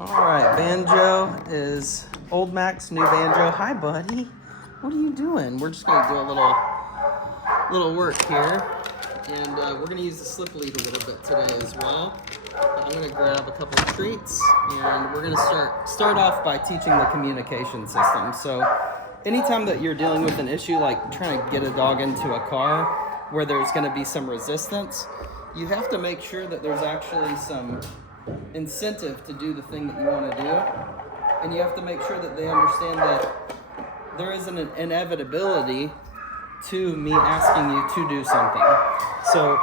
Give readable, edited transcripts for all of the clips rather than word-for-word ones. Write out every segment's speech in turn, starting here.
All right, Banjo is Old Mac's new Banjo. Hi, buddy. What are you doing? We're just gonna do a little work here, and we're gonna use the slip lead a little bit today as well. I'm gonna grab a couple of treats, and we're gonna start off by teaching the communication system. So, anytime that you're dealing with an issue like trying to get a dog into a car where there's gonna be some resistance, you have to make sure that there's actually some incentive to do the thing that you want to do, and you have to make sure that they understand that there is an inevitability to me asking you to do something. So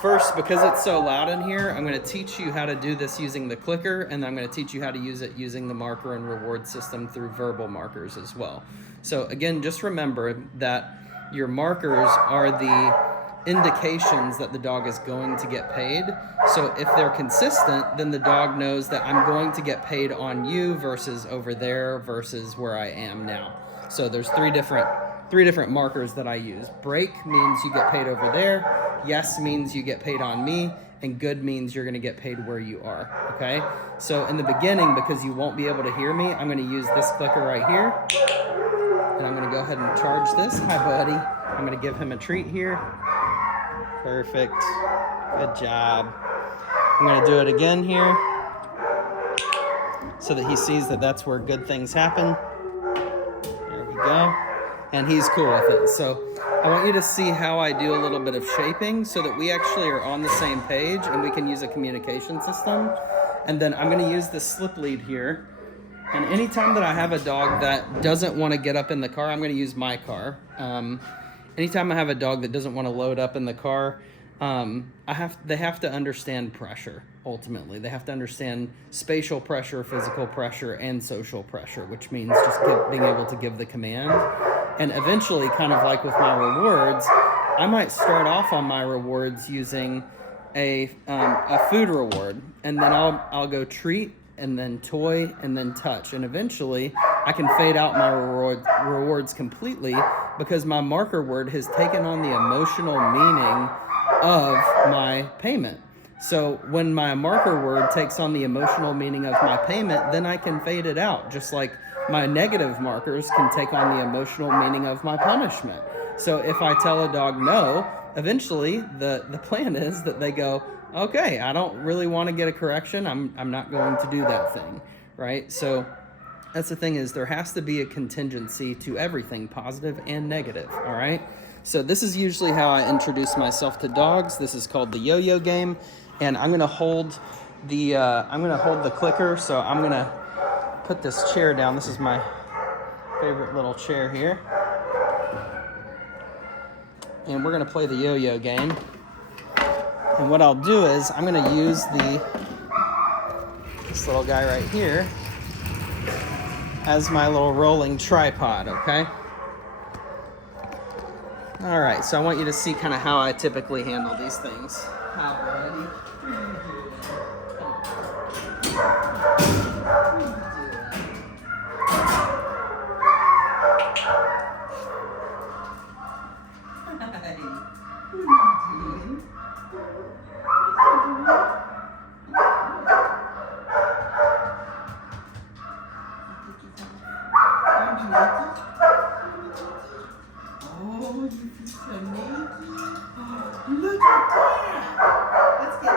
first, because it's so loud in here, I'm going to teach you how to do this using the clicker, and I'm going to teach you how to use it using the marker and reward system through verbal markers as well. So again, just remember that your markers are the indications that the dog is going to get paid. So if they're consistent, then the dog knows that I'm going to get paid on you versus over there versus where I am now. So there's three different markers that I use. Break means you get paid over there, yes means you get paid on me, and good means you're going to get paid where you are. Okay, so in the beginning, because you won't be able to hear me, I'm going to use this clicker right here, and I'm going to go ahead and charge this. Hi, buddy. I'm going to give him a treat here. Perfect. Good job. I'm going to do it again here so that he sees that that's where good things happen. There we go. And he's cool with it. So I want you to see how I do a little bit of shaping so that we actually are on the same page and we can use a communication system. And then I'm going to use the slip lead here. And anytime that I have a dog that doesn't want to get up in the car, I'm going to use my car. Anytime I have a dog that doesn't want to load up in the car, they have to understand pressure, ultimately. They have to understand spatial pressure, physical pressure, and social pressure, which means just being able to give the command. And eventually, kind of like with my rewards, I might start off on my rewards using a food reward, and then I'll go treat, and then toy, and then touch. And eventually, I can fade out my rewards completely because my marker word has taken on the emotional meaning of my payment. So when my marker word takes on the emotional meaning of my payment, then I can fade it out, just like my negative markers can take on the emotional meaning of my punishment. So if I tell a dog no, eventually the plan is that they go, okay, I don't really want to get a correction. I'm not going to do that thing, right? So that's the thing, is there has to be a contingency to everything, positive and negative, all right? So this is usually how I introduce myself to dogs. This is called the yo-yo game, and I'm gonna hold the clicker. So I'm gonna put this chair down. This is my favorite little chair here, and we're gonna play the yo-yo game. And what I'll do is I'm gonna use this little guy right here as my little rolling tripod, okay? All right, so I want you to see kind of how I typically handle these things. How, buddy? What are you doing? Oh, you feel so naked. Oh, look at that. Let's get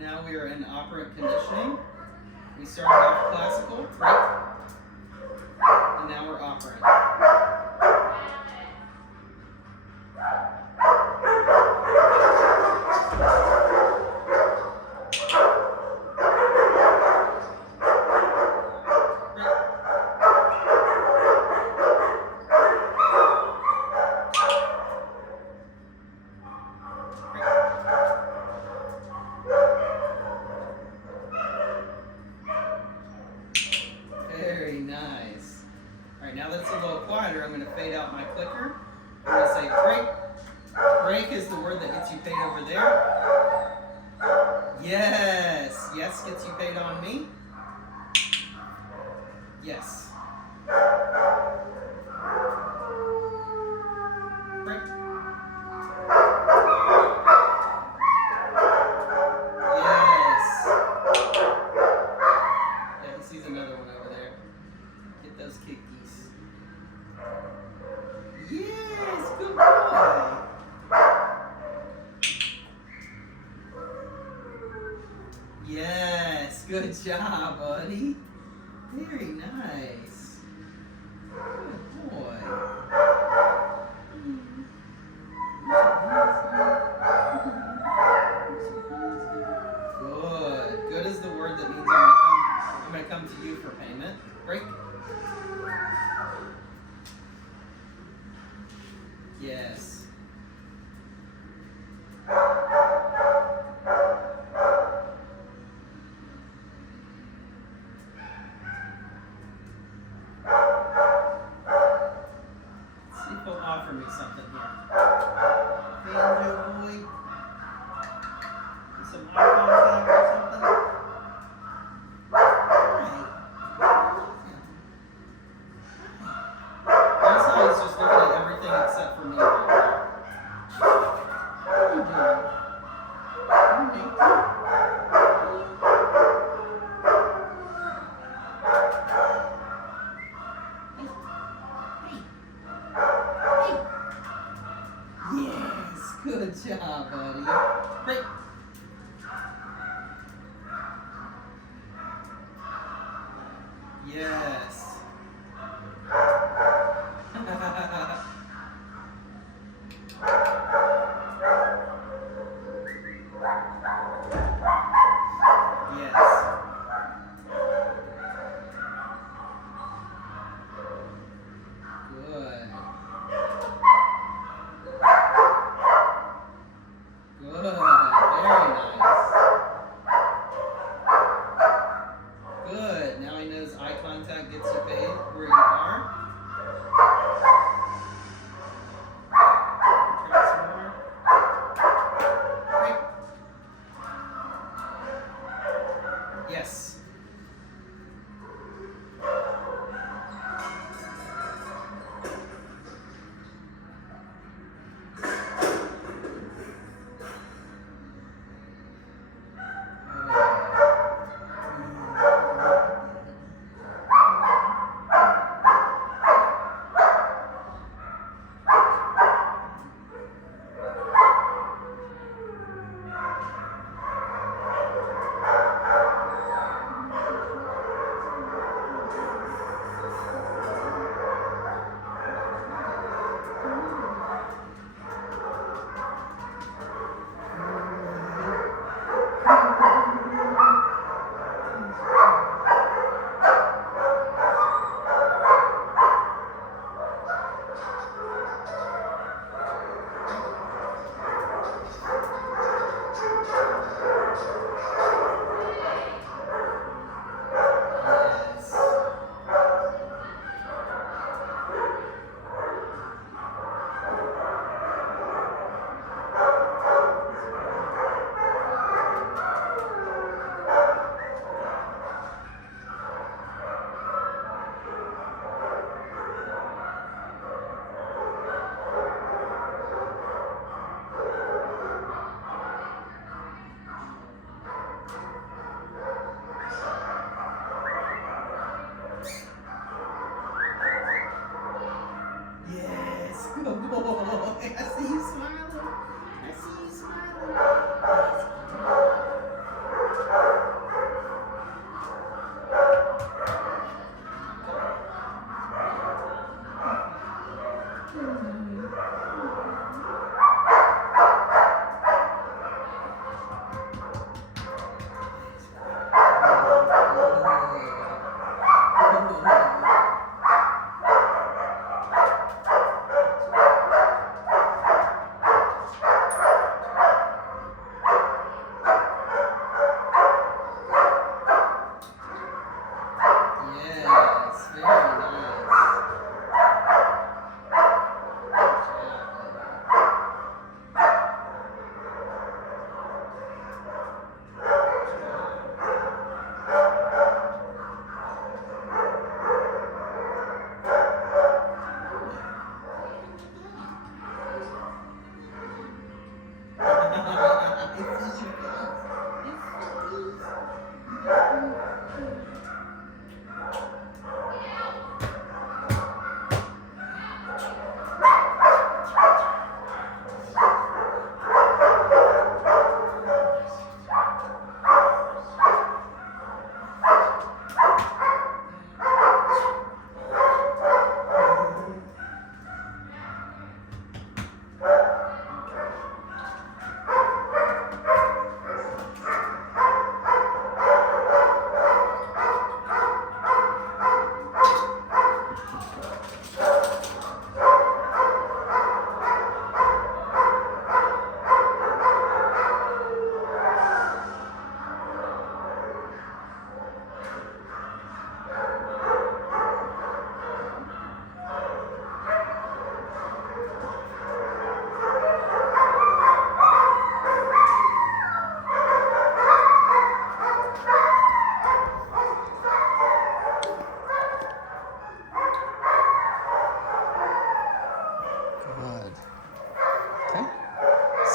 Now we are in operant conditioning. We started off classical, right? And now we're operant. Very nice. All right, now that's a little quieter, I'm going to fade out my clicker. I'm going to say break. Break is the word that gets you paid over there. Yes. Yes gets you paid on me. Yes. Break. Yes. Yeah, he sees another one over there. Get those kickies. Yes, good boy. Yes, good job, buddy. Very nice. Good boy. Good. Good is the word that means I'm gonna come to you for payment. Break. Yes. See if he'll offer me something here. Banjo boy. Some eye contact or something. Notice how he's just looking at everything except for me right now. What are you doing? Yes, good job, buddy. Great. Yes. Yes. Good. Good. Very nice. Good. Now he knows eye contact gets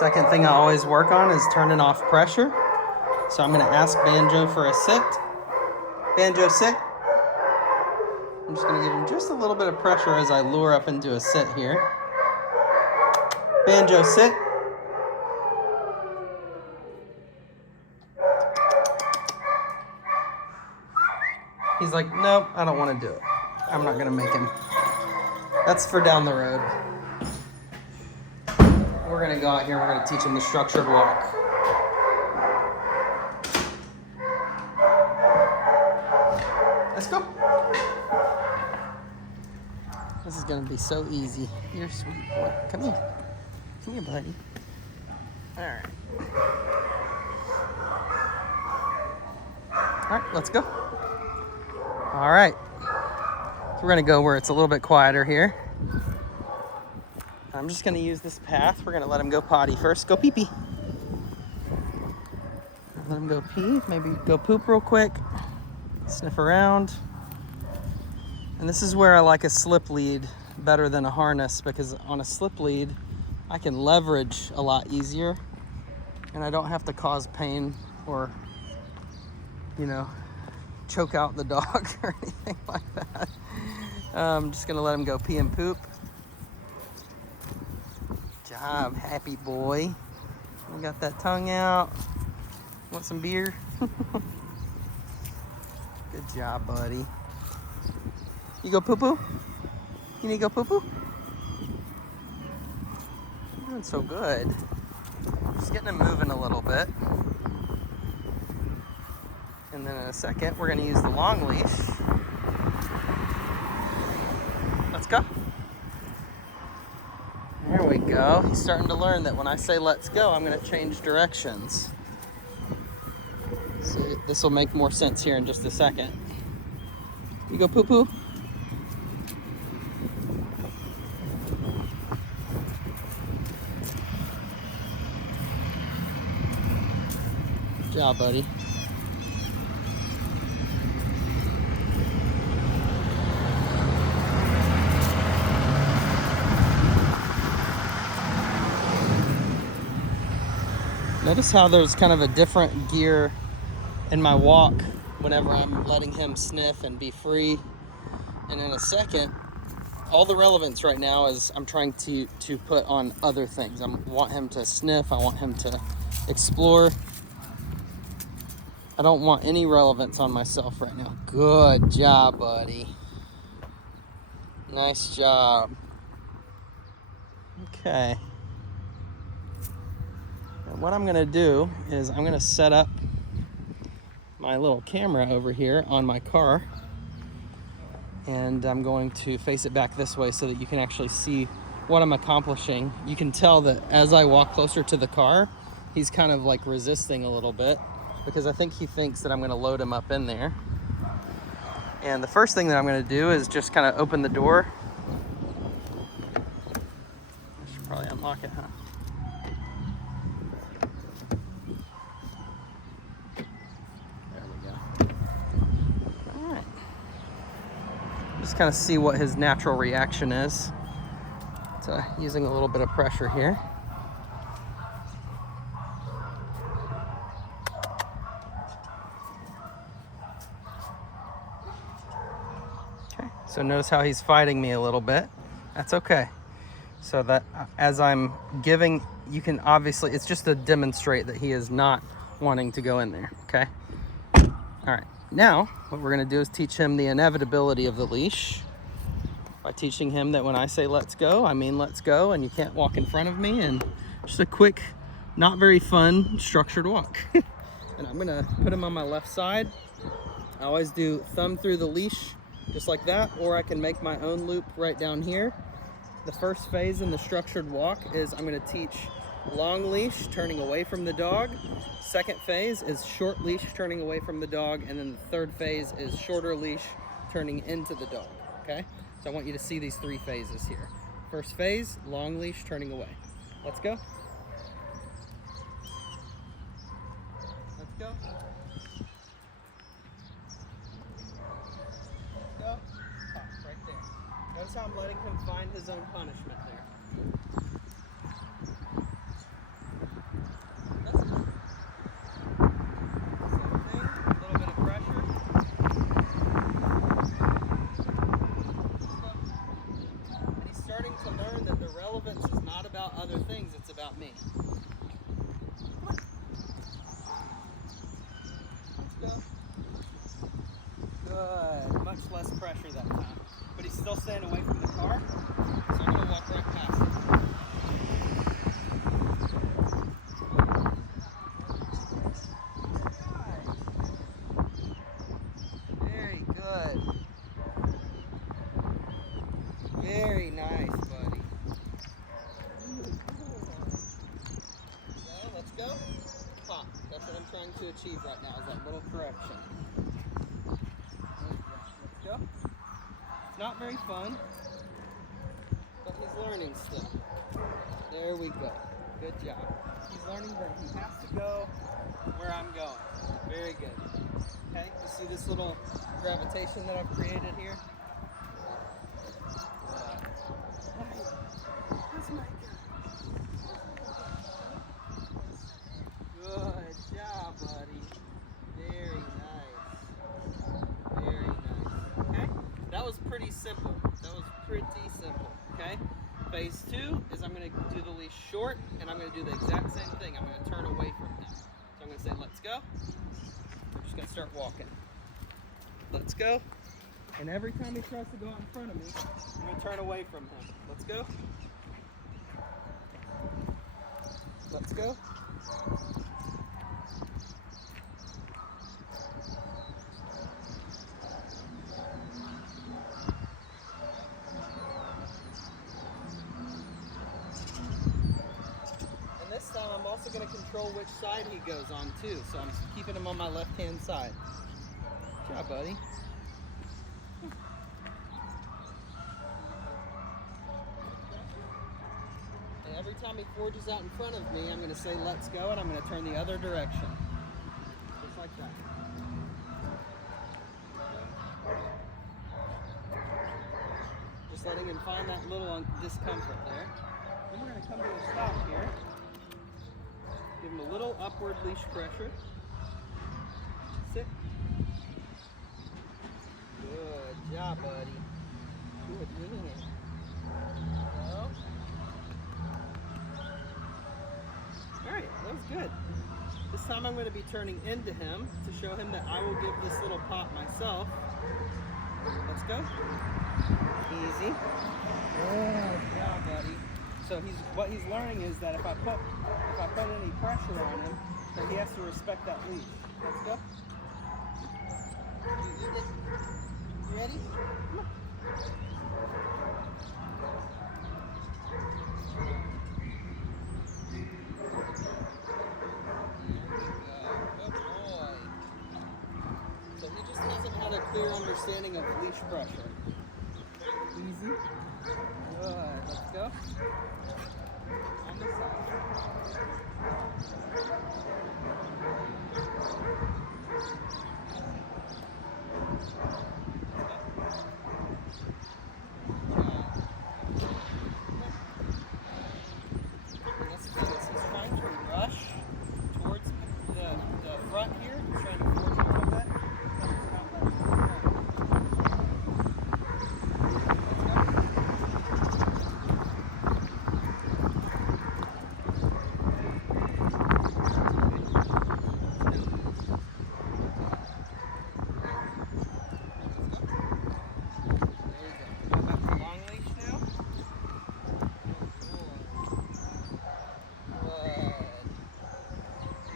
Second thing I always work on is turning off pressure. So I'm gonna ask Banjo for a sit. Banjo, sit. I'm just gonna give him just a little bit of pressure as I lure up into a sit here. Banjo, sit. He's like, nope, I don't want to do it. I'm not gonna make him. That's for down the road. We're gonna go out here, we're gonna teach him the structured walk. Let's go. This is gonna be so easy. You're a sweet boy. Come here. Come here, buddy. All right. All right, let's go. All right. So we're gonna go where it's a little bit quieter here. I'm just gonna use this path. We're gonna let him go potty first. Go pee-pee. Let him go pee, maybe go poop real quick. Sniff around. And this is where I like a slip lead better than a harness, because on a slip lead, I can leverage a lot easier and I don't have to cause pain or, you know, choke out the dog or anything like that. I'm just gonna let him go pee and poop. Good job, happy boy. We got that tongue out. Want some beer? Good job, buddy. You go poo-poo? You need to go poo-poo? You're doing so good. Just getting him moving a little bit. And then in a second, we're gonna use the long leash. Let's go. There we go. He's starting to learn that when I say let's go, I'm gonna change directions. See, this will make more sense here in just a second. You go poo-poo? Good job, buddy. Notice how there's kind of a different gear in my walk whenever I'm letting him sniff and be free. And in a second, all the relevance right now is I'm trying to put on other things. I want him to sniff, I want him to explore. I don't want any relevance on myself right now. Good job, buddy. Nice job. Okay. Now what I'm gonna do is I'm gonna set up my little camera over here on my car, and I'm going to face it back this way so that you can actually see what I'm accomplishing. You can tell that as I walk closer to the car, he's kind of like resisting a little bit because I think he thinks that I'm gonna load him up in there. And the first thing that I'm gonna do is just kind of open the door. I should probably unlock it, huh? Just kind of see what his natural reaction is to using a little bit of pressure here. Okay, so notice how he's fighting me a little bit. That's okay. So that as I'm giving, you can obviously, it's just to demonstrate that he is not wanting to go in there, okay? All right. Now, what we're gonna do is teach him the inevitability of the leash by teaching him that when I say let's go, I mean let's go, and you can't walk in front of me, and just a quick, not very fun, structured walk. And I'm gonna put him on my left side. I always do thumb through the leash, just like that, or I can make my own loop right down here. The first phase in the structured walk is I'm gonna teach long leash, turning away from the dog. Second phase is short leash, turning away from the dog. And then the third phase is shorter leash, turning into the dog, okay? So I want you to see these three phases here. First phase, long leash, turning away. Let's go. Let's go. Let's go. Pop, right there. Notice how I'm letting him find his own punishment there. things, it's about me. Let's go. Good. Much less pressure that time. But he's still staying away from the car, so I'm going to walk right past him. Very good. Very nice, buddy. So, let's go. Pop. That's what I'm trying to achieve right now, is that little correction. Let's go. It's not very fun, but he's learning still. There we go. Good job. He's learning that he has to go where I'm going. Very good. Okay, you see this little gravitation that I've created here? That's my good job, buddy. Very nice. Very nice. Okay? That was pretty simple. That was pretty simple. Okay? Phase 2 is I'm going to do the leash short, and I'm going to do the exact same thing. I'm going to turn away from him. So I'm going to say, let's go. We're just going to start walking. Let's go. And every time he tries to go out in front of me, I'm going to turn away from him. Let's go. Let's go. And this time I'm also going to control which side he goes on too. So I'm keeping him on my left-hand side. Good job, buddy. And every time he forges out in front of me, I'm going to say, let's go, and I'm going to turn the other direction. Just like that. Just letting him find that little discomfort there. Then we're going to come to a stop here. Give him a little upward leash pressure. Sit. Good job, buddy. Good man. Go. Alright, that was good. This time I'm going to be turning into him to show him that I will give this little pop myself. Let's go. Easy. Good job, buddy. So what he's learning is that if I put any pressure on him, then he has to respect that leash. Let's go. You ready? Come on. Good boy. So he just hasn't had a clear understanding of leash pressure. Easy. Good. Let's go. On the side. Let's do this. He's trying to rush towards the front here. He's trying to force a little bit.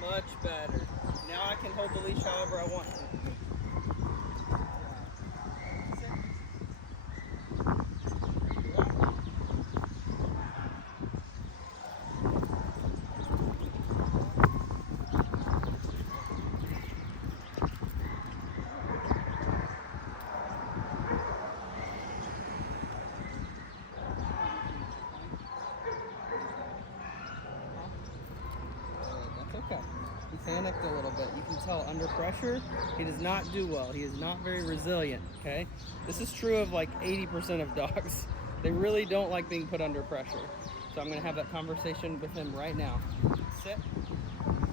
Much better. Now I can hold the leash however I want to. Okay. He panicked a little bit. You can tell under pressure, he does not do well. He is not very resilient, okay? This is true of like 80% of dogs. They really don't like being put under pressure. So I'm gonna have that conversation with him right now. Sit. I'm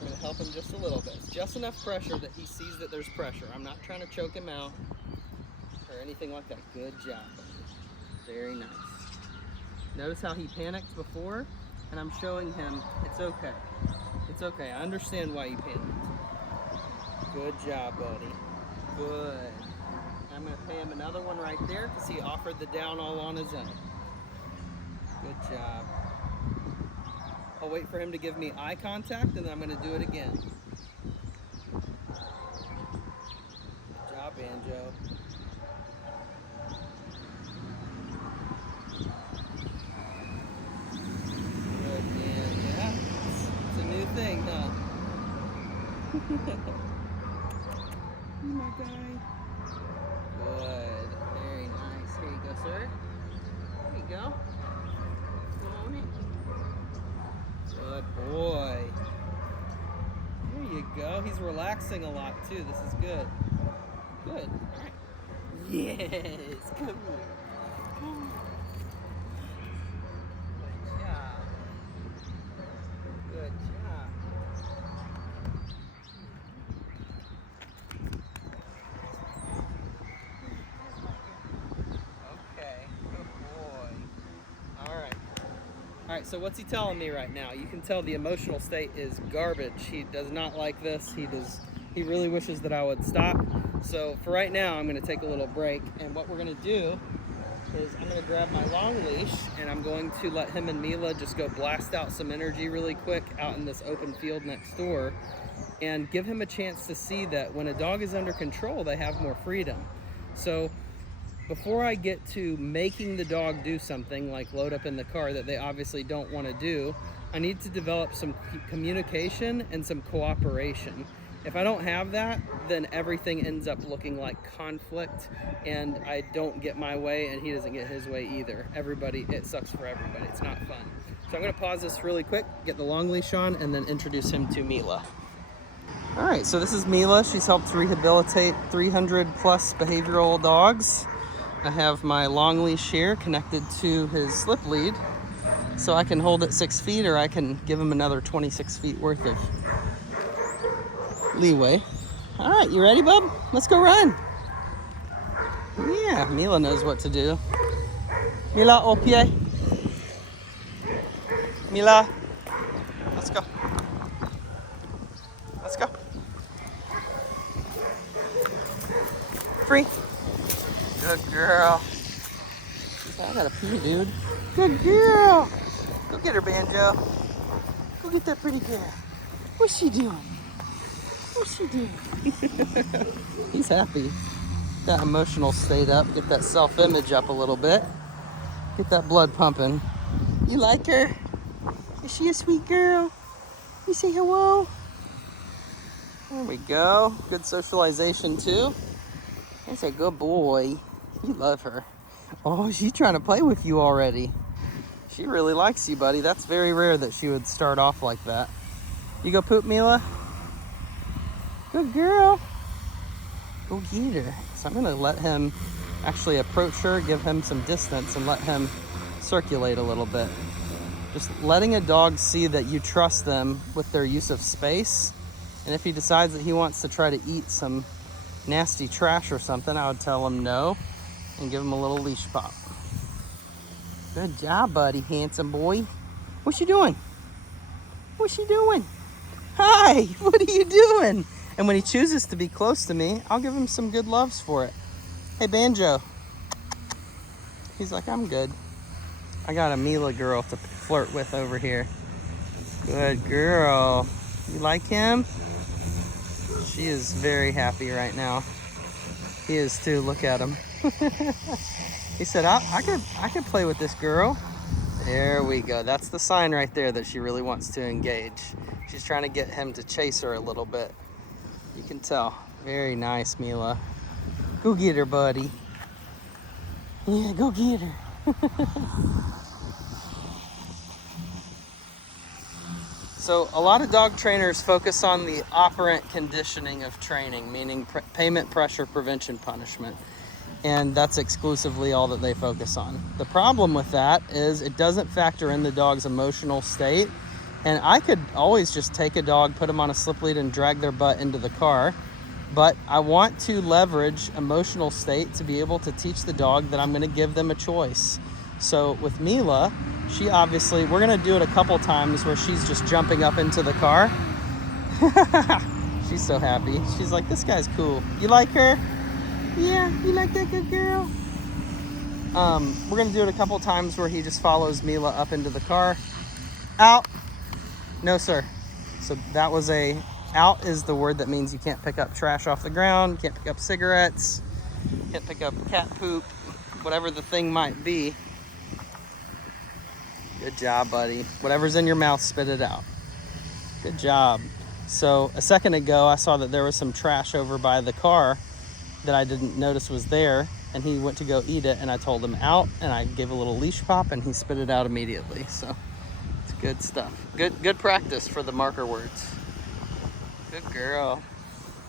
gonna help him just a little bit. Just enough pressure that he sees that there's pressure. I'm not trying to choke him out or anything like that. Good job. Very nice. Notice how he panicked before, and I'm showing him it's okay. It's okay. I understand why you panicked. Good job, buddy. Good. I'm going to pay him another one right there because he offered the down all on his own. Good job. I'll wait for him to give me eye contact, and then I'm going to do it again. Good job, Banjo. Good man. Yeah, it's a new thing, huh? Oh my guy. Good. Very nice. Here you go, sir. There you go. Come on in. Good boy. There you go. He's relaxing a lot too. This is good. Good. All right. Yes. Come here. Come on. Good job. Good job. Okay. Good boy. All right. All right, so what's he telling me right now? You can tell the emotional state is garbage. He does not like this. He really wishes that I would stop. So for right now, I'm gonna take a little break. And what we're gonna do is I'm gonna grab my long leash and I'm going to let him and Mila just go blast out some energy really quick out in this open field next door and give him a chance to see that when a dog is under control, they have more freedom. So before I get to making the dog do something like load up in the car that they obviously don't want to do, I need to develop some communication and some cooperation. If I don't have that, then everything ends up looking like conflict and I don't get my way and he doesn't get his way either. It sucks for everybody. It's not fun. So I'm going to pause this really quick, get the long leash on, and then introduce him to Mila. All right, so this is Mila. She's helped rehabilitate 300 plus behavioral dogs. I have my long leash here connected to his slip lead so I can hold it 6 feet or I can give him another 26 feet worth of leeway. All right, you ready, bub? Let's go run. Yeah, Mila knows what to do. Mila, au pied. Mila, let's go. Let's go. Free. Good girl. I gotta pee, dude. Good girl. Go get her, Banjo. Go get that pretty girl. What's she doing? What's she doing? He's happy. That emotional state up. Get that self-image up a little bit. Get that blood pumping. You like her? Is she a sweet girl? You say hello? There we go. Good socialization too. That's a good boy. You love her. Oh, she's trying to play with you already. She really likes you, buddy. That's very rare that she would start off like that. You go poop, Mila? Good girl. Go get her. So I'm going to let him actually approach her, give him some distance, and let him circulate a little bit. Just letting a dog see that you trust them with their use of space. And if he decides that he wants to try to eat some nasty trash or something, I would tell him no and give him a little leash pop. Good job, buddy, handsome boy. What's she doing? What's she doing? Hi, what are you doing? And when he chooses to be close to me, I'll give him some good loves for it. Hey, Banjo. He's like, I'm good. I got a Mila girl to flirt with over here. Good girl. You like him? She is very happy right now. He is too. Look at him. He said, I could play with this girl. There we go. That's the sign right there that she really wants to engage. She's trying to get him to chase her a little bit. You can tell. Very nice, Mila. Go get her, buddy. Yeah, go get her. So a lot of dog trainers focus on the operant conditioning of training, meaning payment, pressure, prevention, punishment. And that's exclusively all that they focus on. The problem with that is it doesn't factor in the dog's emotional state. And I could always just take a dog, put them on a slip lead, and drag their butt into the car. But I want to leverage emotional state to be able to teach the dog that I'm going to give them a choice. So with Mila, she obviously, we're gonna do it a couple times where she's just jumping up into the car. She's so happy. She's like, this guy's cool. You like her? Yeah, you like that good girl? We're gonna do it a couple times where he just follows Mila up into the car. Out. No, sir. So that was out is the word that means you can't pick up trash off the ground, can't pick up cigarettes, can't pick up cat poop, whatever the thing might be. Good job, buddy. Whatever's in your mouth, spit it out. Good job. So a second ago, I saw that there was some trash over by the car that I didn't notice was there, and he went to go eat it, and I told him out, and I gave a little leash pop, and he spit it out immediately. So it's good stuff. Good practice for the marker words. Good girl.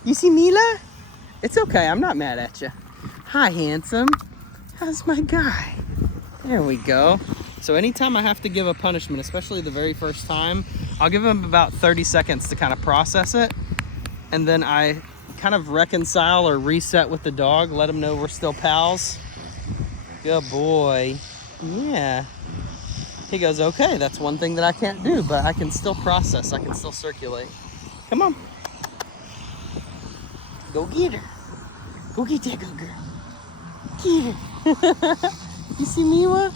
You see Mila? It's okay. I'm not mad at you. Hi, handsome. How's my guy? There we go. So anytime I have to give a punishment, especially the very first time, I'll give him about 30 seconds to kind of process it. And then I kind of reconcile or reset with the dog, let him know we're still pals. Good boy. Yeah. He goes, okay, that's one thing that I can't do, but I can still process. I can still circulate. Come on. Go get her. Go get that good girl. Get her. You see Mila?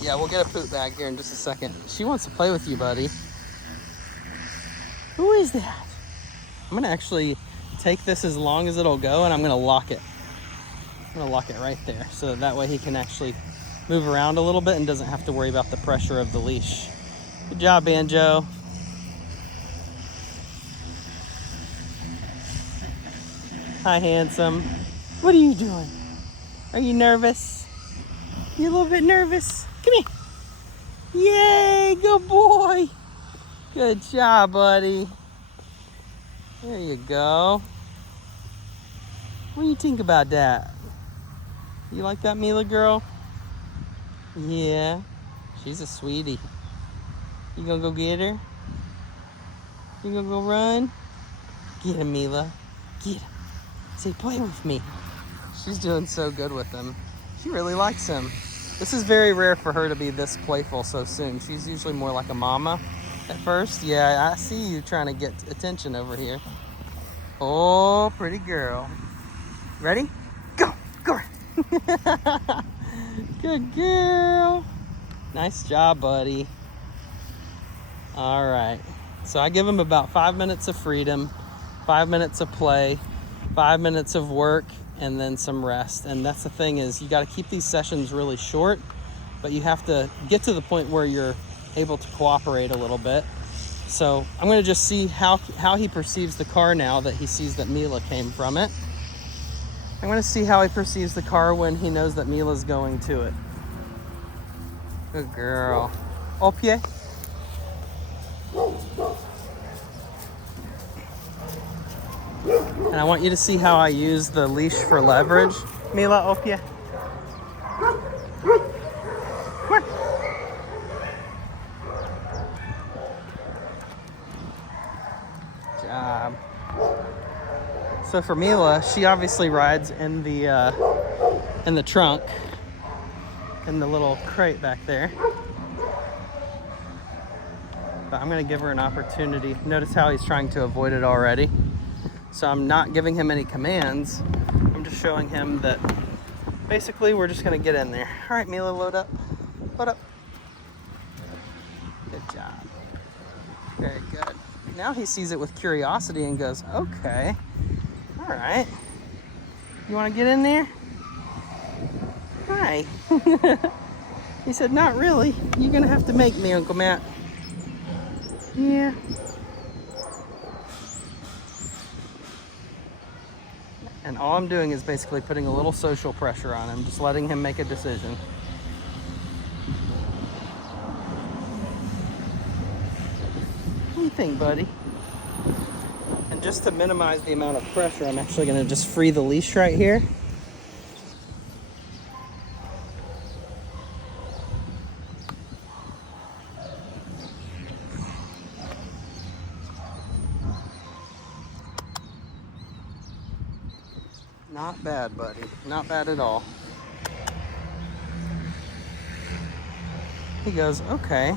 Yeah, we'll get a poop bag here in just a second. She wants to play with you, buddy. Who is that? I'm gonna actually take this as long as it'll go, and I'm gonna lock it. I'm gonna lock it right there, so that way he can actually move around a little bit and doesn't have to worry about the pressure of the leash. Good job, Banjo. Hi, handsome. What are you doing? Are you nervous? You a little bit nervous? Come here. Yay, good boy. Good job, buddy. There you go. What do you think about that? You like that Mila girl? Yeah. She's a sweetie. You gonna go get her? You gonna go run? Get him, Mila. Get him. Say, play with me. She's doing so good with him. She really likes him. This is very rare for her to be this playful so soon. She's usually more like a mama at first. Yeah, I see you trying to get attention over here. Oh, pretty girl. Ready? Go! Go! Good girl. Nice job, buddy. All right. So I give him about 5 minutes of freedom, 5 minutes of play, 5 minutes of work, and then some rest. And that's the thing, is you got to keep these sessions really short, but you have to get to the point where you're able to cooperate a little bit. So I'm going to just see how he perceives the car now that he sees that Mila came from it. I'm going to see how he perceives the car when he knows that Mila's going to it. Good girl. Au pied. And I want you to see how I use the leash for leverage. Mila, au pied. Good job. So for Mila, she obviously rides in the trunk, in the little crate back there. But I'm going to give her an opportunity. Notice how he's trying to avoid it already. So I'm not giving him any commands. I'm just showing him that basically we're just going to get in there. All right, Mila, load up. Load up. Good job. Very good. Now he sees it with curiosity and goes, okay, all right. You want to get in there? Hi. He said, not really. You're going to have to make me, Uncle Matt. Yeah. And all I'm doing is basically putting a little social pressure on him, just letting him make a decision. What do you think, buddy? And just to minimize the amount of pressure, I'm actually going to just free the leash right here. Not bad, buddy. Not bad at all. He goes, okay.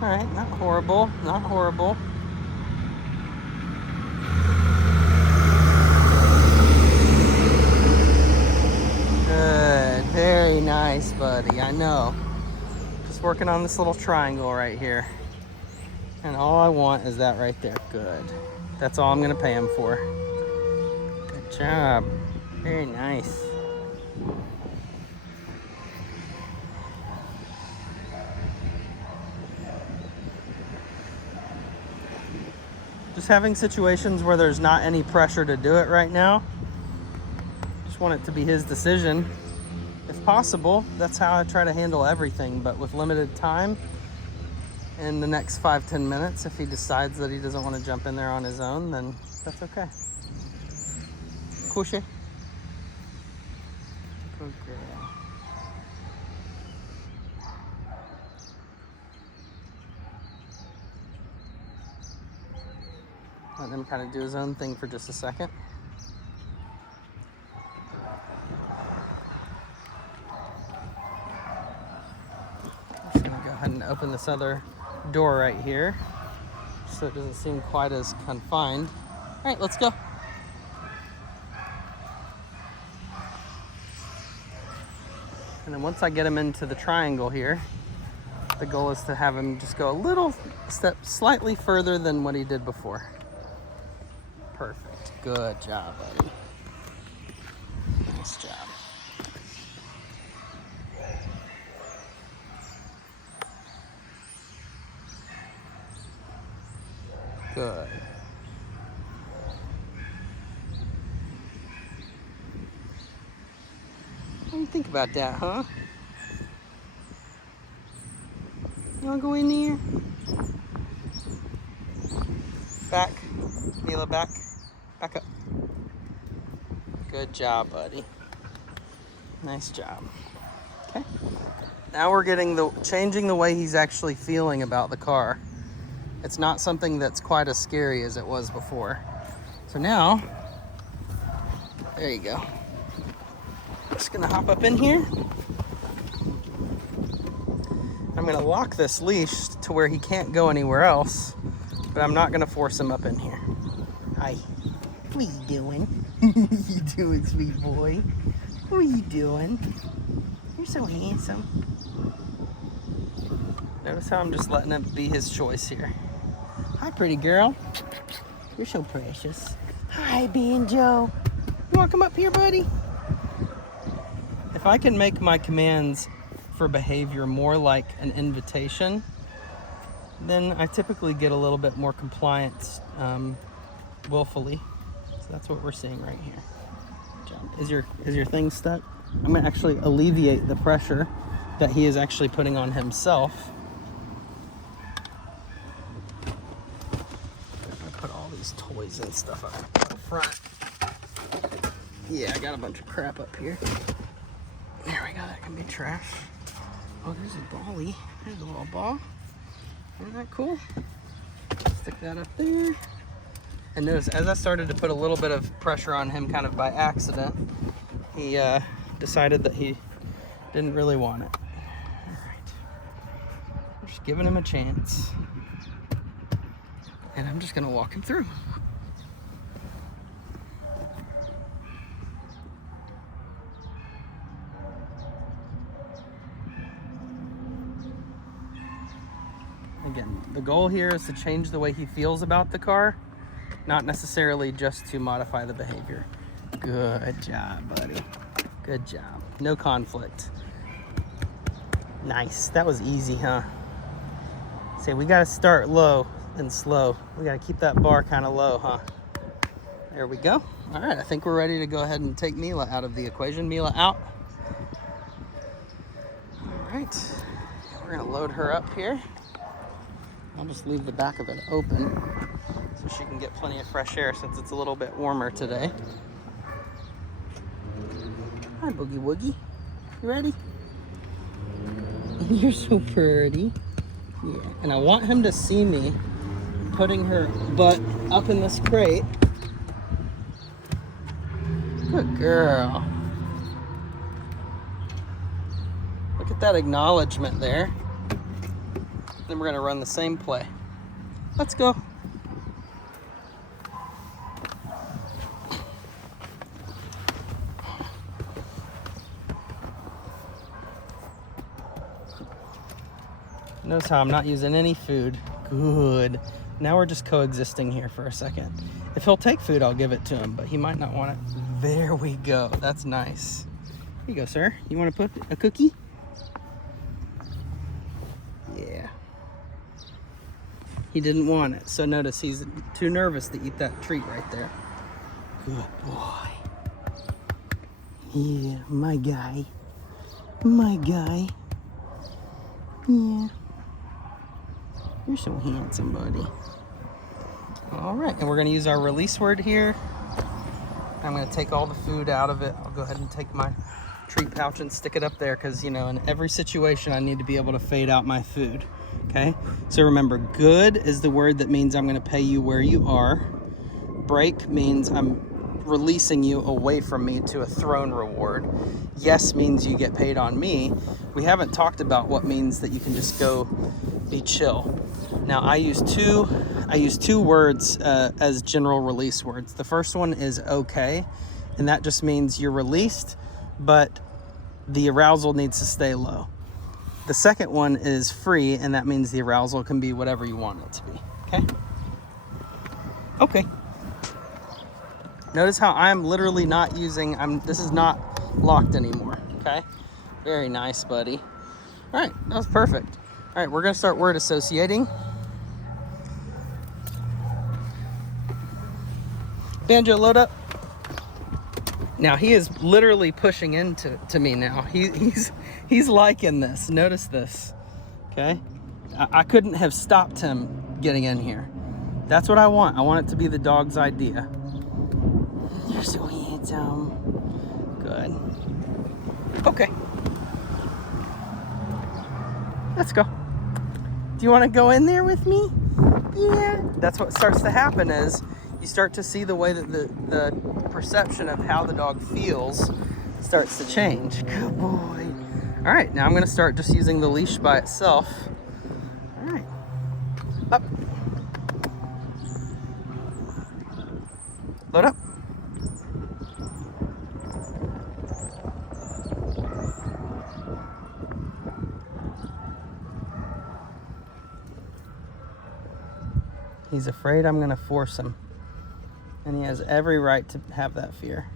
All right, not horrible, not horrible. Good, very nice, buddy, I know. Just working on this little triangle right here. And all I want is that right there, good. That's all I'm gonna pay him for. Good job, very nice. Just having situations where there's not any pressure to do it right now. Just want it to be his decision. If possible, that's how I try to handle everything, but with limited time, in the next 5-10 minutes, if he decides that he doesn't want to jump in there on his own, then that's okay. Couche. Good girl. Let him kind of do his own thing for just a second. I'm just gonna go ahead and open this other door right here so it doesn't seem quite as confined. All right, let's go. And then once I get him into the triangle here, the goal is to have him just go a little step slightly further than what he did before. Perfect. Good job, buddy. Nice job. Good. What do you think about that, huh? You wanna go in there? Back. Mila, back. Back up. Good job, buddy. Nice job. Okay. Now we're changing the way he's actually feeling about the car. It's not something that's quite as scary as it was before. So now, there you go. Just gonna hop up in here. I'm gonna lock this leash to where he can't go anywhere else, but I'm not gonna force him up in here. Hi. What are you doing? What are you doing, sweet boy? What are you doing? You're so handsome. Notice how I'm just letting him be his choice here. Hi, pretty girl. You're so precious. Hi, Banjo. You wanna come up here, buddy? If I can make my commands for behavior more like an invitation, then I typically get a little bit more compliance willfully. So that's what we're seeing right here. Is your thing stuck? I'm gonna actually alleviate the pressure that he is actually putting on himself. I'm gonna put all these toys and stuff up front. Yeah, I got a bunch of crap up here. There we go, that can be trash. Oh, there's a bally. There's a little ball. Isn't that cool? Stick that up there. And notice, as I started to put a little bit of pressure on him kind of by accident, he decided that he didn't really want it. All right. I'm just giving him a chance. And I'm just gonna walk him through. Again, the goal here is to change the way he feels about the car, not necessarily just to modify the behavior. Good job, buddy. Good job. No conflict. Nice. That was easy, huh? Say, we gotta start low and slow. We gotta keep that bar kind of low, huh? There we go. All right, I think we're ready to go ahead and take Mila out of the equation. Mila out. All right, we're gonna load her up here. I'll just leave the back of it open so she can get plenty of fresh air since it's a little bit warmer today. Hi, Boogie Woogie. You ready? You're so pretty. Yeah, and I want him to see me putting her butt up in this crate. Good girl. Look Get that acknowledgement there. Then we're gonna run the same play. Let's go. Notice how I'm not using any food. Good. Now we're just coexisting here for a second. If he'll take food, I'll give it to him, but he might not want it. There we go. That's nice. Here you go, sir. You want to put a cookie? Yeah. He didn't want it, so notice he's too nervous to eat that treat right there. Good boy. Yeah, my guy. My guy. Yeah. You're so handsome, buddy. All right, and we're gonna use our release word here. I'm gonna take all the food out of it. I'll go ahead and take my treat pouch and stick it up there because, you know, in every situation I need to be able to fade out my food, okay? So remember, good is the word that means I'm gonna pay you where you are. Break means I'm releasing you away from me to a thrown reward. Yes means you get paid on me. We haven't talked about what means that you can just go be chill. Now I use two words as general release words. The first one is okay, and that just means you're released, but the arousal needs to stay low. The second one is free, and that means the arousal can be whatever you want it to be, okay? Okay. Notice how I'm literally not using, this is not locked anymore, okay? Very nice, buddy. All right, that was perfect. All right, we're gonna start word associating. Banjo, load up. Now he is literally pushing into me now. He's liking this. Notice this, okay? I couldn't have stopped him getting in here. That's what I want. I want it to be the dog's idea. You're so handsome. Good. Okay. Let's go. Do you want to go in there with me? Yeah. That's what starts to happen is you start to see the way that the perception of how the dog feels starts to change. Good boy. All right, now I'm going to start just using the leash by itself. All right. Up. Load up. He's afraid I'm gonna force him. And he has every right to have that fear.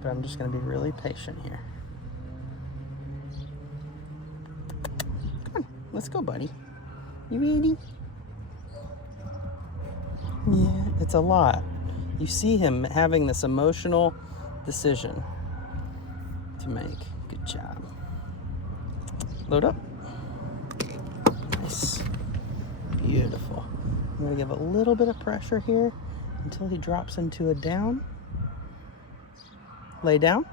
But I'm just gonna be really patient here. Come on, let's go, buddy. You ready? Yeah, it's a lot. You see him having this emotional decision to make. Good job. Load up. Nice. Beautiful. I'm going to give a little bit of pressure here until he drops into a down. Lay down.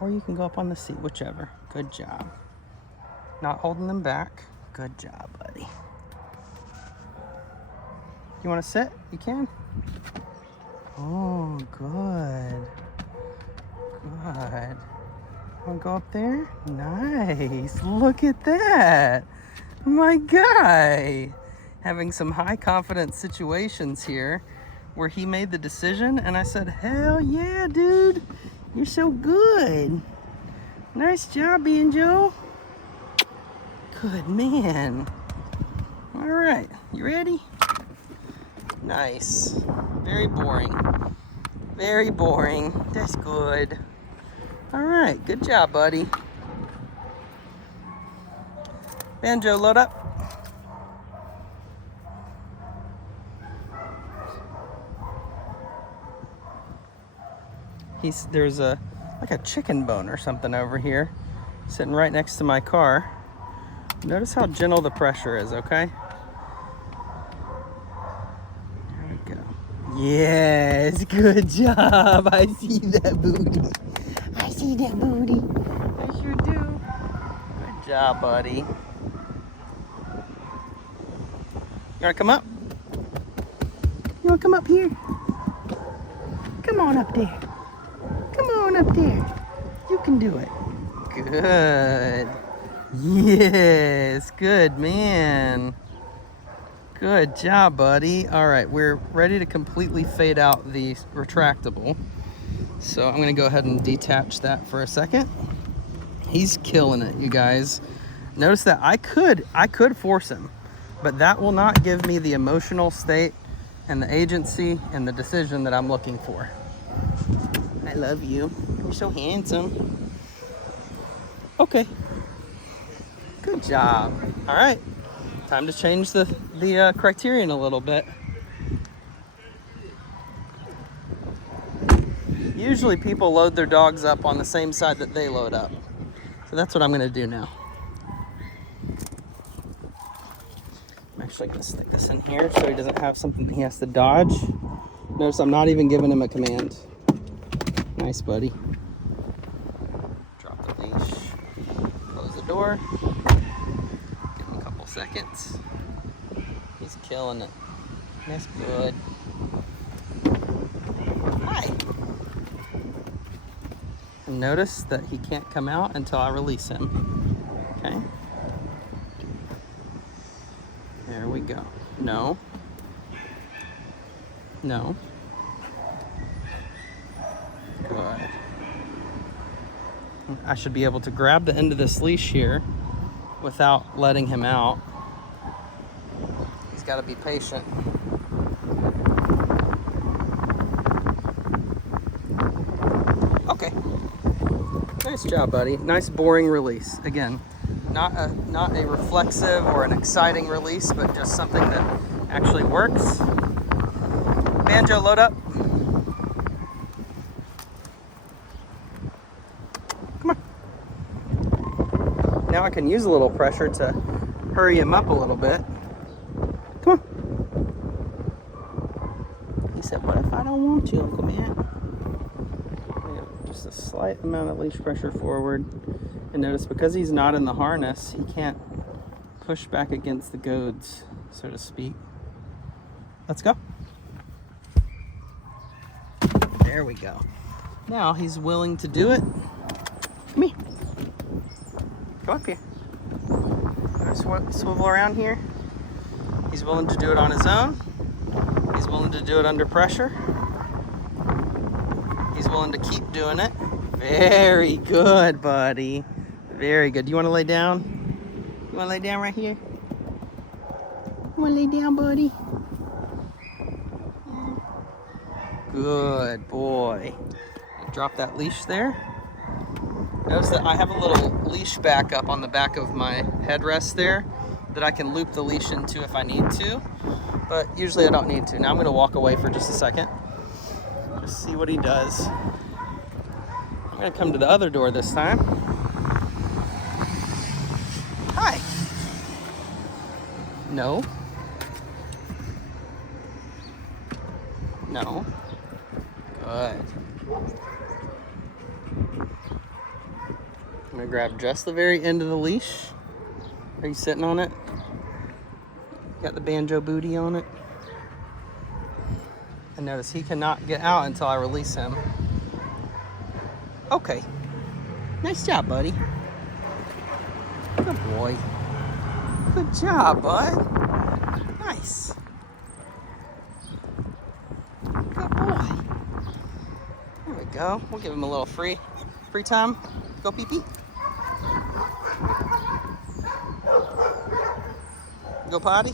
Or you can go up on the seat, whichever. Good job. Not holding them back. Good job, buddy. You want to sit? You can. Oh, good. Good. Want to go up there? Nice. Look at that. My guy. Having some high confidence situations here where he made the decision and I said, hell yeah, dude. You're so good. Nice job, Banjo. Good man. All right. You ready? Nice. Very boring. Very boring. That's good. All right, good job, buddy. Banjo, load up. There's like a chicken bone or something over here, sitting right next to my car. Notice how gentle the pressure is, okay? There we go. Yes, good job. I see that booty. I see that booty. I sure do. Good job, buddy. You wanna come up? You wanna come up here? Come on up there. Come on up there. You can do it. Good. Yes, good man. Good job, buddy. All right, we're ready to completely fade out the retractable. So I'm gonna go ahead and detach that for a second. He's killing it, you guys. Notice that I could force him, but that will not give me the emotional state and the agency and the decision that I'm looking for. I love you. You're so handsome. Okay. Good job. All right. Time to change the criterion a little bit. Usually people load their dogs up on the same side that they load up. So that's what I'm gonna do now. I'm actually gonna stick this in here so he doesn't have something that he has to dodge. Notice I'm not even giving him a command. Nice, buddy. Drop the leash. Close the door. Give him a couple seconds. He's killing it. That's good. Hi. And notice that he can't come out until I release him. Okay. There we go. No. No. Good. I should be able to grab the end of this leash here without letting him out. He's got to be patient. Okay. Nice job, buddy. Nice boring release. Again, not a reflexive or an exciting release, but just something that actually works. Banjo, load up. Come on. Now I can use a little pressure to hurry him up a little bit. Come on. He said, what if I don't want you, Uncle Matt? Just a slight amount of leash pressure forward. And notice because he's not in the harness, he can't push back against the goads, so to speak. Let's go. There we go. Now he's willing to do it. Come here. Come up here. Swivel around here. He's willing to do it on his own. He's willing to do it under pressure. He's willing to keep doing it. Very good, buddy. Very good. Do you want to lay down? You want to lay down right here? You want to lay down, buddy? Good boy. Drop that leash there. Notice that I have a little leash backup on the back of my headrest there that I can loop the leash into if I need to, but usually I don't need to. Now I'm going to walk away for just a second. Just see what he does. I'm going to come to the other door this time. Hi. No. No. Good. I'm gonna grab just the very end of the leash. Are you sitting on it? Got the banjo booty on it. And notice he cannot get out until I release him. Okay. Nice job, buddy. Good boy. Good job, bud. Nice. Good boy. There we go. We'll give him a little free time. Go pee pee. Go potty.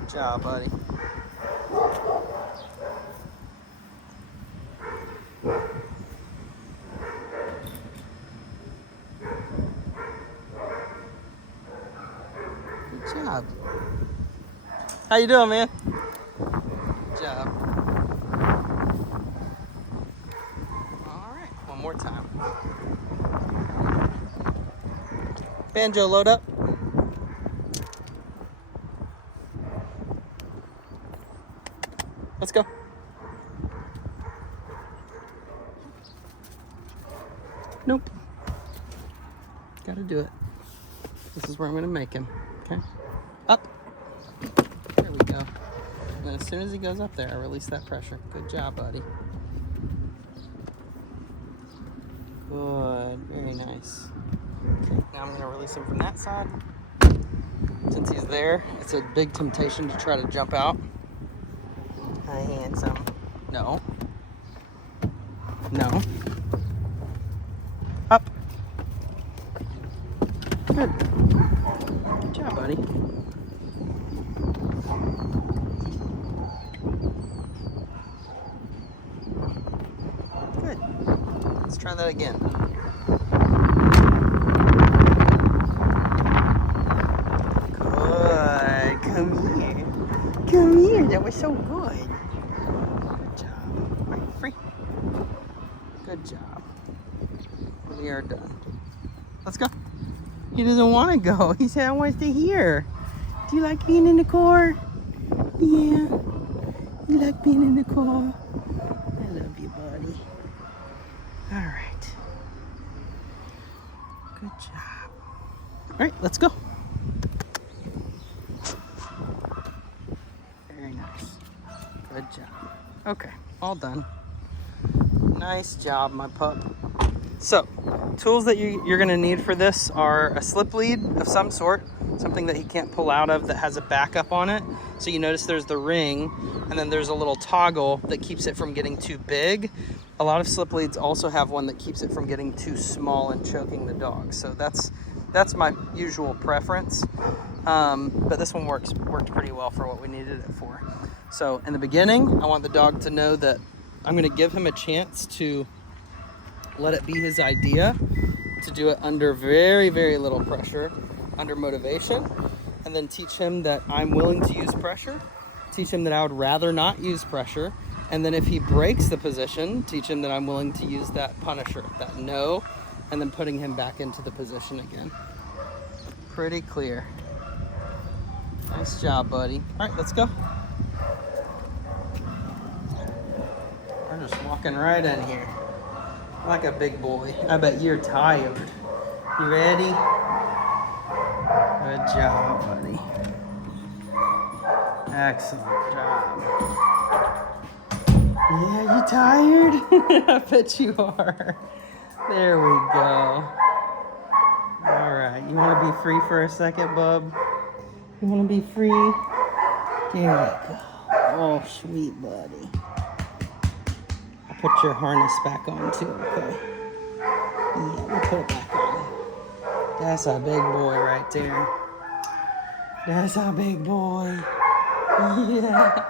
Good job, buddy. Good job. How you doing, man? Good job. All right, one more time. Banjo, load up. Let's go. Nope. Gotta do it. This is where I'm gonna make him. Okay. Up. as soon as he goes up there, I release that pressure. Good job, buddy. Good, very nice. Okay, now I'm gonna release him from that side. Since he's there, it's a big temptation to try to jump out. Hi, handsome. No. No. Up. Good. Good job, buddy. Good. Let's try that again. Good. Come here. Come here. That was so good. Good job. Are you free? Good job. We are done. Let's go. He doesn't want to go. He said, I want to stay here. Do you like being in the car? Yeah. You like being in the car? I love you, buddy. All right. Good job. All right, let's go. Very nice. Good job. Okay, all done. Nice job, my pup. So, tools that you're gonna need for this are a slip lead of some sort, something that he can't pull out of that has a backup on it. So you notice there's the ring, and then there's a little toggle that keeps it from getting too big. A lot of slip leads also have one that keeps it from getting too small and choking the dog. So that's my usual preference. But this one worked pretty well for what we needed it for. So in the beginning, I want the dog to know that I'm gonna give him a chance to let it be his idea, to do it under very, very little pressure, under motivation, and then teach him that I'm willing to use pressure, teach him that I would rather not use pressure, and then if he breaks the position, teach him that I'm willing to use that punisher, that no, and then putting him back into the position again. Pretty clear. Nice job, buddy. All right, let's go. We're just walking right in here. Like a big boy. I bet you're tired. You ready? Good job, buddy. Excellent job. Yeah, you tired? I bet you are. There we go. All right, you want to be free for a second, bub? You want to be free? There we go. Oh, sweet buddy. Put your harness back on too, okay? Yeah, we'll put it back on. That's a big boy right there. That's a big boy. Yeah.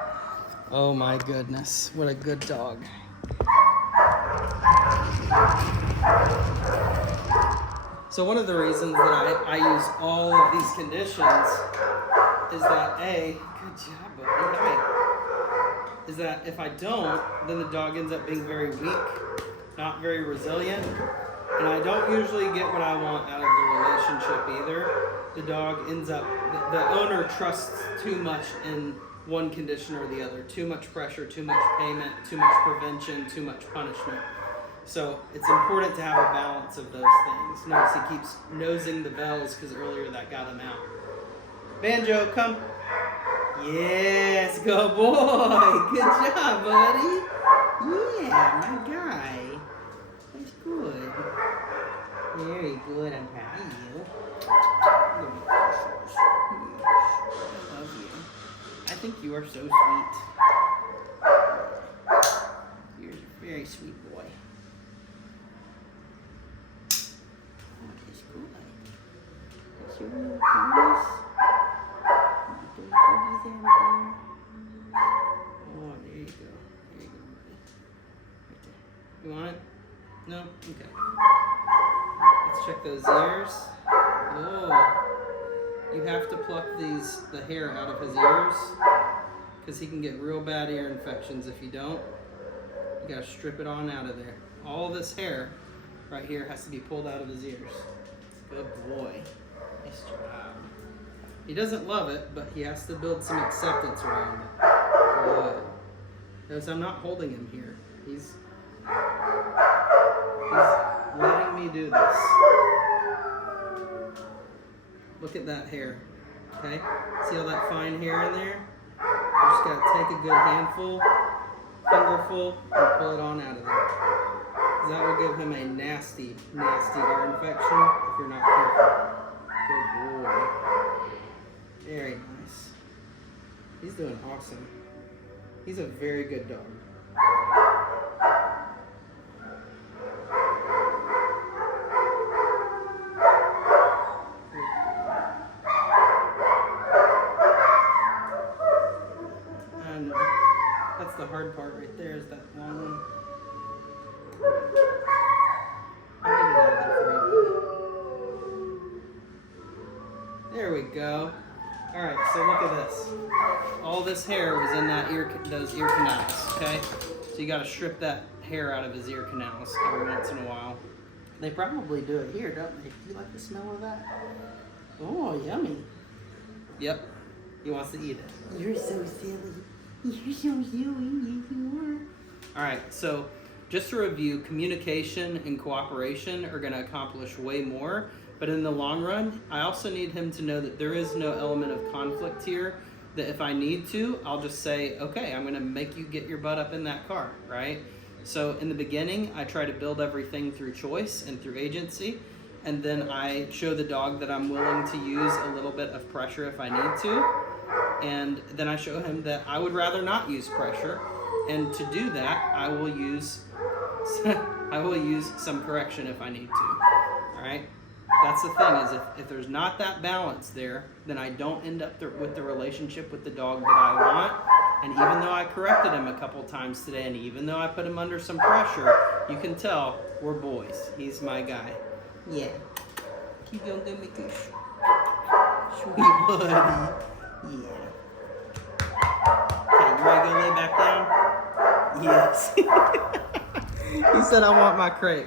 Oh my goodness, what a good dog. So one of the reasons that I use all of these conditions is that good job, buddy. Hi. Is that if I don't, then the dog ends up being very weak, not very resilient, and I don't usually get what I want out of the relationship either. The dog ends up, the owner trusts too much in one condition or the other. Too much pressure, too much payment, too much prevention, too much punishment. So it's important to have a balance of those things. Notice he keeps nosing the bells because earlier that got him out. Banjo, come. Yes, good boy. Good job, buddy. Yeah, my guy. That's good. Very good. I'm proud of you. I love you. I think you are so sweet. You're a very sweet boy. That's good. That's your real promise. Oh, there you go. There you go, buddy. Right there. You want it? No? Okay. Let's check those ears. Oh. You have to pluck the hair out of his ears because he can get real bad ear infections if you don't. You gotta strip it on out of there. All this hair right here has to be pulled out of his ears. Good boy. Nice job. He doesn't love it, but he has to build some acceptance around it. Good. Notice I'm not holding him here. He's letting me do this. Look at that hair. Okay? See all that fine hair in there? just got to take a good handful, fingerful, and pull it on out of there. That will give him a nasty, nasty ear infection if you're not careful. Good boy. Very nice. He's doing awesome. He's a very good dog. I know. That's the hard part right there, is that long one. I'll get it out of there for you. There we go. All right, so look at this. All this hair was in that those ear canals, okay? So you got to strip that hair out of his ear canals every once in a while. They probably do it here, don't they? Do you like the smell of that? Oh, yummy. Yep, he wants to eat it. You're so silly. You're so silly. Yes, you are. All right, so just to review, communication and cooperation are going to accomplish way more. But in the long run, I also need him to know that there is no element of conflict here, that if I need to, I'll just say, okay, I'm going to make you get your butt up in that car, right? So in the beginning, I try to build everything through choice and through agency, and then I show the dog that I'm willing to use a little bit of pressure if I need to, and then I show him that I would rather not use pressure, and to do that, I will use some correction if I need to, all right? That's the thing, is if there's not that balance there, then I don't end up with the relationship with the dog that I want. And even though I corrected him a couple times today, and even though I put him under some pressure, you can tell we're boys. He's my guy. Yeah. Keep going, give me goose. Sweet buddy. Yeah. Okay, you ready to go lay back down? Yes. He said, I want my crate.